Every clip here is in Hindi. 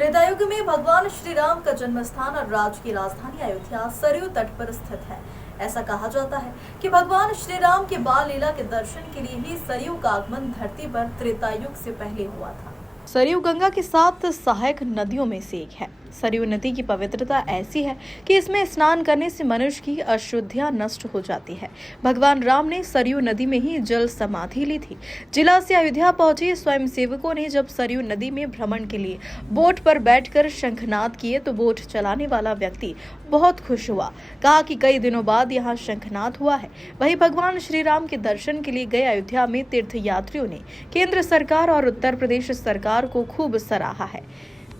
त्रेतायुग में भगवान श्री राम का जन्म स्थान और राज्य की राजधानी अयोध्या सरयू तट पर स्थित है। ऐसा कहा जाता है कि भगवान श्री राम के बाल लीला के दर्शन के लिए ही सरयू का आगमन धरती पर त्रेतायुग से पहले हुआ था। सरयू गंगा के 7 सहायक नदियों में से एक है। सरयू नदी की पवित्रता ऐसी है कि इसमें स्नान करने से मनुष्य की अशुद्धियां नष्ट हो जाती है। भगवान राम ने सरयू नदी में ही जल समाधि ली थी। जिला से अयोध्या पहुंचे स्वयं सेवकों ने जब सरयू नदी में भ्रमण के लिए बोट पर बैठकर शंखनाद किए तो बोट चलाने वाला व्यक्ति बहुत खुश हुआ। कहा कि कई दिनों बाद यहाँ शंखनाद हुआ है। वहीं भगवान श्री राम के दर्शन के लिए गए अयोध्या में तीर्थ यात्रियों ने केंद्र सरकार और उत्तर प्रदेश सरकार को खूब सराहा है।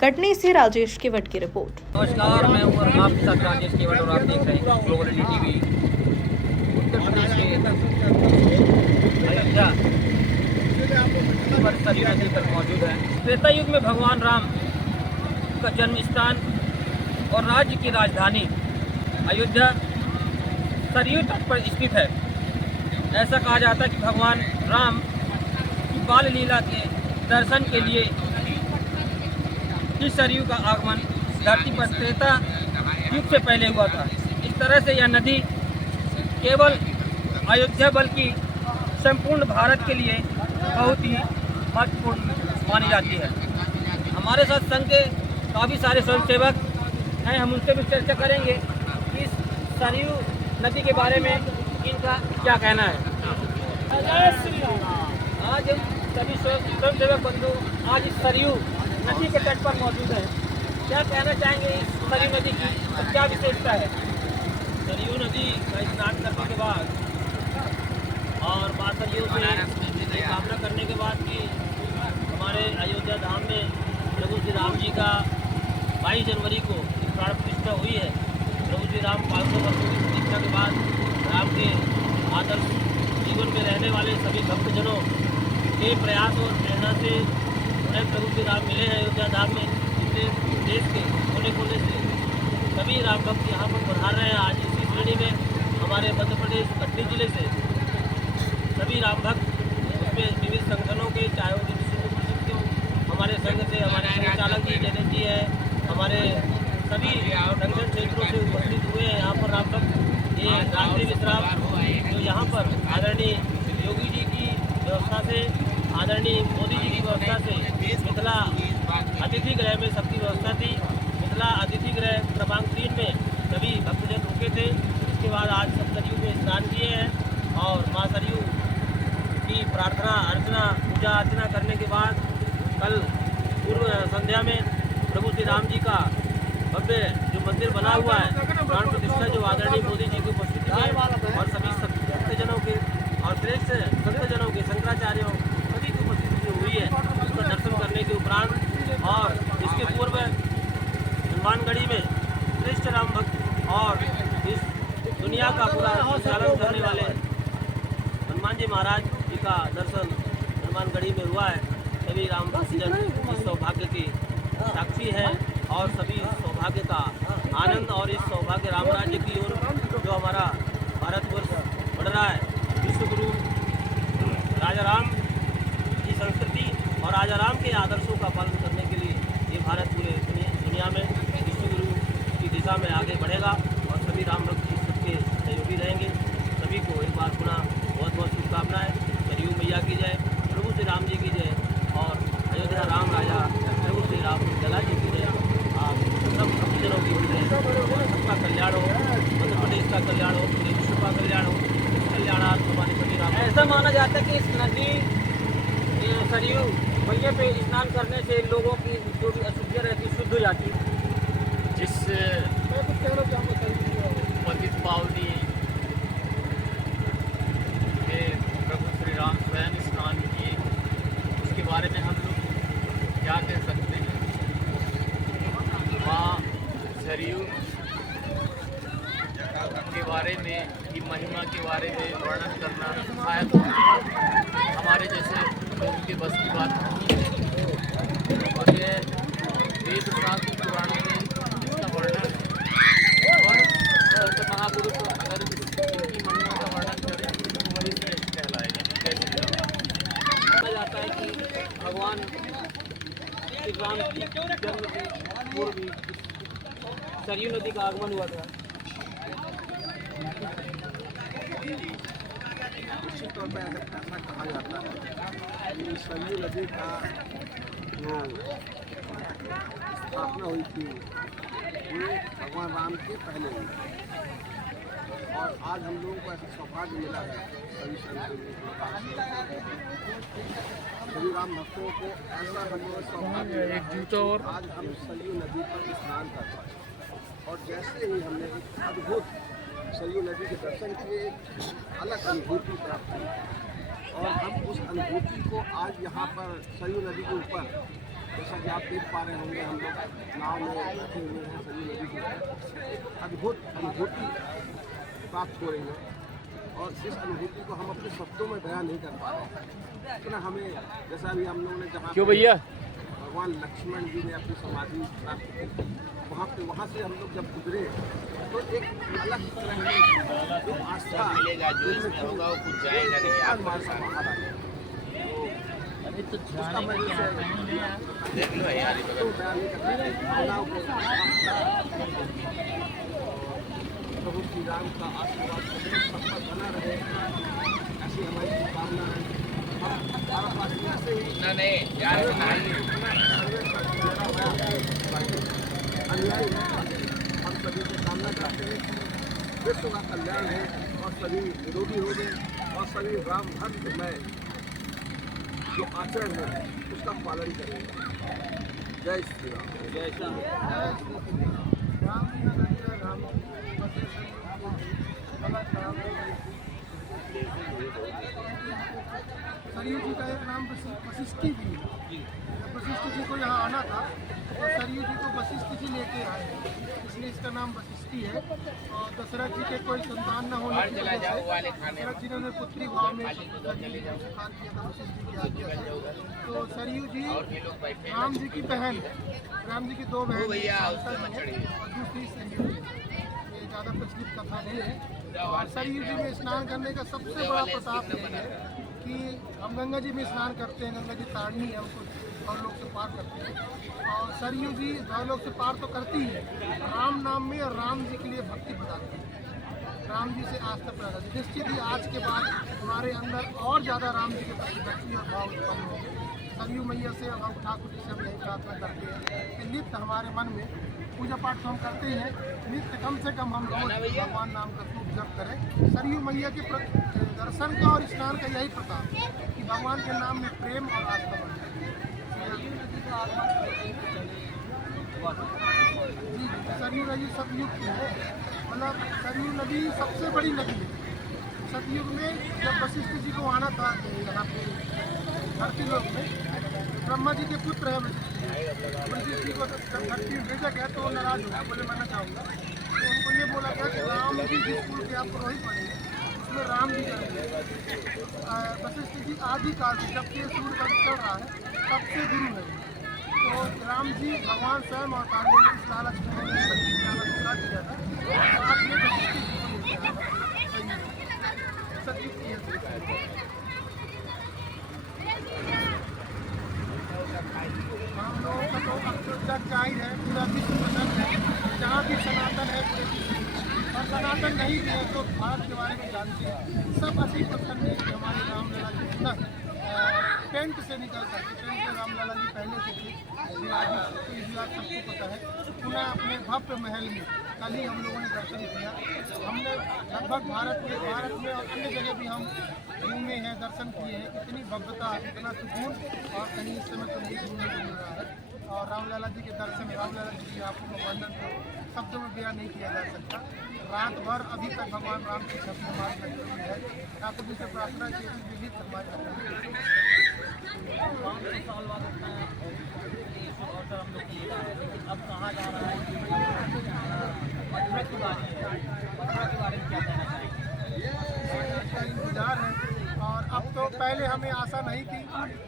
कटनी से राजेश केवट की रिपोर्ट। नमस्कार, मैं हूं आपके साथ राजेश केवट और आप देख रहे हैं ग्लोबल टीवी। उत्तर प्रदेश के अयोध्या पर सरयू नदी पर मौजूद है। त्रेता युग में भगवान राम का जन्म स्थान और राज्य की राजधानी अयोध्या सरयू तट पर स्थित है। ऐसा कहा जाता है कि भगवान राम की बाल लीला के दर्शन के लिए इस सरयू का आगमन धरती पर त्रेता युग से पहले हुआ था। इस तरह से यह नदी केवल अयोध्या बल्कि संपूर्ण भारत के लिए बहुत ही महत्वपूर्ण मानी जाती है। हमारे साथ संघ के काफ़ी सारे स्वयंसेवक हैं, हम उनसे भी चर्चा करेंगे कि इस सरयू नदी के बारे में इनका क्या कहना है। आज सभी स्वयंसेवक बंधु आज इस सरयू नदी के तट पर मौजूद है। क्या कहना चाहेंगे इस सरयू नदी की तो क्या विशेषता है? सरयू नदी का स्नान करने के बाद और माँ सरयू से कामना करने के बाद कि हमारे अयोध्या धाम में प्रभु श्री राम जी का 22 जनवरी को प्राण प्रतिष्ठा हुई है। प्रभु श्री राम 500 वर्षों की प्रतिष्ठा के बाद राम के आदर्श जीवन में रहने वाले सभी भक्तजनों के प्रयास और प्रेरणा से उन्हें प्रभु श्री राम मिले हैं अयोध्या धाम में। इसलिए देश के कोने कोने से सभी राम भक्त यहाँ पर पधार रहे हैं। आज इसी श्रेणी में हमारे मध्य प्रदेश कटनी जिले से सभी राम भक्त, उसमें विविध संगठनों के, चाहे वो विश्व परिषद के हो, हमारे संघ से हमारे संचालक जी जैन जी है, हमारे सभी संगठन क्षेत्रों से उपस्थित हुए हैं यहाँ पर राम भक्त। ये रात्रि विश्राम जो यहाँ पर आदरणीय योगी जी की व्यवस्था से, आदरणीय मोदी जी की व्यवस्था से मिथिला अतिथि गृह में सबकी व्यवस्था थी। मिथिला अतिथि गृह क्रमांक 3 में सभी भक्तजन रुके थे। इसके बाद आज सब सरयू में स्नान किए हैं और माँ सरयू की प्रार्थना अर्चना पूजा अर्चना करने के बाद कल पूर्व संध्या में प्रभु श्री राम जी का भव्य जो मंदिर बना हुआ है, प्राण प्रतिष्ठा जो आदरणीय मोदी जी की उपस्थिति में और सभी भक्तजनों के और श्रेष्ठ संतजनों के, शंकराचार्यों सभी की उपस्थिति जो हुई है, उसका दर्शन करने के उपरांत और इसके पूर्व हनुमानगढ़ी में श्रेष्ठ राम भक्त और इस दुनिया का पूरा संचालन करने वाले हनुमान जी महाराज जी का दर्शन हनुमानगढ़ी में हुआ है। सभी राम भक्तजन इस सौभाग्य की साक्षी हैं और सभी सौभाग्य का आनंद और इस सौभाग्य राम राज्य की ओर जो हमारा भारतवर्ष बढ़ रहा है, विश्वगुरु राजा राम की संस्कृति और राजा राम के आदर्शों का पालन करने के लिए ये भारत पूरे दुनिया में विश्वगुरु की दिशा में आगे बढ़ेगा और सभी राम भक्त इस सबके सहयोगी रहेंगे। सभी को एक बार पुनः बहुत बहुत शुभकामनाएं। सरयू मैया की जय, प्रभु श्री राम जी की जय और अयोध्या राम राजा प्रभु श्री राम लला जी की जय। आप सब भक्तजनों की जय, सबका कल्याण हो, मध्य प्रदेश का कल्याण हो, पूरे विश्व का कल्याण हो। कल्याणार्थ हमारे सभी राम। ऐसा माना जाता है कि इस नदी सरयू मैया पे स्नान करने से लोगों की जो भी अशुद्धियाँ रहती है शुद्ध हो जाती है। जिस पतित पावनी में प्रभु श्री राम स्वयं स्नान किए, उसके बारे में हम लोग क्या कह सकते हैं। माँ सरयू के बारे में, की महिमा के बारे में वर्णन करना शायद हमारे जैसे लोगों के बस की बात नहीं है। और ये वेद शास्त्र पुराणों में इसका वर्णन और संत महापुरुष अगर इनकी महिमा का वर्णन करें तो वही श्रेष्ठ कहलाएगा। माना जाता है कि भगवान श्री राम की जन्म पूर्व भी सरयू नदी का आगमन हुआ था। निश्चित तौर पर ऐसा कहा जाता है कि सरयू नदी का जो स्थापना हुई थी वो भगवान राम के पहले हुई और आज हम लोगों को ऐसा सौभाग्य मिला है सभी राम भक्तों को ऐसा हम लोगों को सौभाग्य मिला और आज हम सरयू नदी पर स्नान कर पाए और जैसे ही हमने एक अद्भुत सरयू नदी के दर्शन किए एक अलग अनुभूति प्राप्त हुई और हम उस अनुभूति को आज यहाँ पर सरयू नदी के ऊपर जैसा कि आप देख पा रहे होंगे हम लोग नाव में बैठे हुए हैं सरयू नदी के ऊपर एक अद्भुत अनुभूति प्राप्त हो रही है और इस अनुभूति को हम अपने शब्दों में बयान नहीं कर पा रहे हैं। तो हमें जैसा भी हम लोगों ने जहाँ क्यों भैया भगवान लक्ष्मण जी ने अपनी समाधि प्राप्त की वहाँ से हम लोग जब गुजरे तो एक अलग तरह की जो आस्था दिल में होगा वो कुछ जाएगा नहीं बाहर आ गया। अभी तो जाने में क्या देख लो यार प्रभु श्री राम का आशीर्वाद सदैव सब पर बना रहे ऐसी हमारी कामना है। भारतवासियों से ही नहीं यार अनुयायी हम सभी से कामना करते हैं कि विश्व का कल्याण हो और सभी निरोगी हो गए और सभी राम भक्त में जो आचरण है उसका पालन करेंगे। जय श्री राम। जय श्री राम। सरयू जी का एक नाम वशिष्ठी भी है। जब वशिष्ठ जी को यहाँ आना था तो सरयू जी को वशिष्ठ जी लेके आए, इसलिए इसका नाम वशिष्ठी है। और दशरथ जी के कोई संतान न होने की वजह से दशरथ जी ने पुत्री भाव में स्वीकार किया था वशिष्ठ जी की आज्ञा से। तो सरयू जी राम जी की बहन है, राम जी की दो बहन और दूसरी सरयू जी। ये ज़्यादा प्रचलित कथा नहीं है। और सरयू जी में स्नान करने का सबसे बड़ा प्रताप यही है कि हम गंगा जी में स्नान करते हैं, गंगा जी तारनी है, हमको धवलोक से पार करते हैं। और सरयू जी धवलोक से पार तो करती है, राम नाम में और राम जी के लिए भक्ति बताती है, राम जी से आस्था पैदा करती है। निश्चित ही आज के बाद हमारे अंदर और ज़्यादा राम जी के प्रति भक्ति और भाव उत्पन्न होंगे। सरयू मैया से और ठाकुर जी से हम यही प्रार्थना करते हैं कि नित्य हमारे मन में पूजा पाठ तो हम करते हैं, नित्य कम से कम हम रोज भगवान नाम का खूब जप करें। सरयू मैया के दर्शन का और स्नान का यही प्रताप है कि भगवान के नाम में प्रेम और आस्था बढ़े। जी सरयू नदी सतयुग की है, मतलब सरयू नदी सबसे बड़ी नदी है। सतयुग में जब वशिष्ठ जी को आना था यहाँ पे धरती लोक में, ब्रह्मा जी के पुत्र है वशिष्ठ जी को धरती में भेजा गया तो वो नाराज हो गया, बोले मैं ना चाहूँगा। तो उनको ये बोला गया कि राम जी जिस कुल के आप पुरोहित बने उसमें राम जी जाएंगे। वशिष्ठ जी आदिकाल से जब से सूर्य का चल रहा है तब से गुरु है। तो राम जी भगवान स्वयं और कांडे इस लालच में पूरा किया था, साथ में वशिष्ठ जी को लेकर सतयुग की हम लोगों का तो अब जग जाहिर है, पूरा विश्व प्रसन्न है, जहाँ भी सनातन है पूरे विश्व और सनातन नहीं भी है तो भारत के बारे में जानते हैं। सब अति प्रसन्न है कि हमारे रामलला जी इतना टेंट से निकल करके, टेंट में रामलला जी पहले से थे तो इस बात सबको पता है। पुनः अपने भव्य महल में कल ही हम लोगों ने दर्शन किया। हमने लगभग भारत में और अन्य जगह भी हम घूमे हैं, दर्शन किए हैं। इतनी भव्यता, इतना सुकून और कहीं इस समय तो नहीं घूमने को मिल रहा है। और रामलला जी के दर्शन, रामलला जी की आपको वर्णन तो शब्दों में बयान नहीं किया जा सकता। रात भर अभी तक भगवान राम की छवि हमारे नजर में है। ठाकुर जी से प्रार्थना की विविध हमारे साल बाद होता है और हम लोग की अब कहा जा रहा है कि मथुरा के बारे में क्या कहना चाहिए? इंतजार है। और अब तो पहले हमें आशा नहीं थी,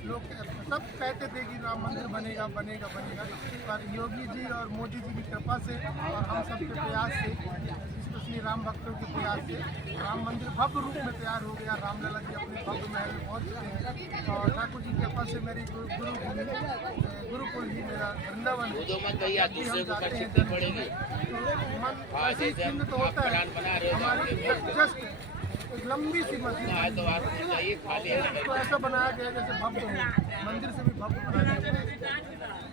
लोग सब कहते थे कि राम मंदिर बनेगा बनेगा बनेगा, पर योगी जी और मोदी जी की कृपा से और हम सबके प्रयास से इस इसलिए राम भक्तों के प्रयास से राम मंदिर भव्य रूप में तैयार हो गया। रामलला जी अपने भव्य महल में पहुँच चुके हैं और ठाकुर जी के कृपा से मेरी गुरुकुल ही मेरा वृंदावन है। जब भी हम जाते हैं तो मन ऐसी चिन्ह तो होता है हमारे जस्ट एक लंबी सी मस्जिद तो ऐसा बनाया गया जैसे भव्य हो, मंदिर से भी भव्य बनाया गया है।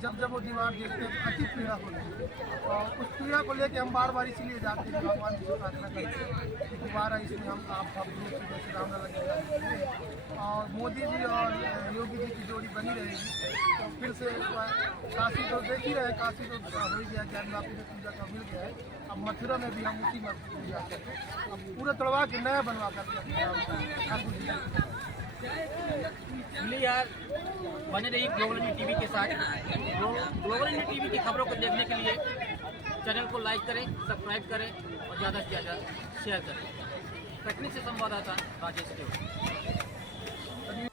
जब वो दीवार देखते हैं तो अति पीड़ा होती है और उस पीड़ा को लेके हम बार बार इसीलिए जाते हैं, भगवान जी से प्रार्थना करते हैं कि दोबारा इसमें हम आप भव्य रूप से जैसे रामलला जी और मोदी जी और योगी जी की जोड़ी बनी रहेगी। तो फिर से काशी तो देख ही रहे, काशी तो हो ही गया, ज्ञानवापी में पूजा का मिल गया है। अब मथुरा में भी हम उसी मस्जिद में जा सकते हैं, अब पूरा तोड़वा के नया बनवा करके अपने ठाकुर जी इसलिए यार बने रही ग्लोबल इंडिया टीवी के साथ। ग्लोबल इंडिया टीवी की खबरों को देखने के लिए चैनल को लाइक करें, सब्सक्राइब करें और ज़्यादा से ज़्यादा शेयर करें। कटनी से संवाददाता राजेश देव।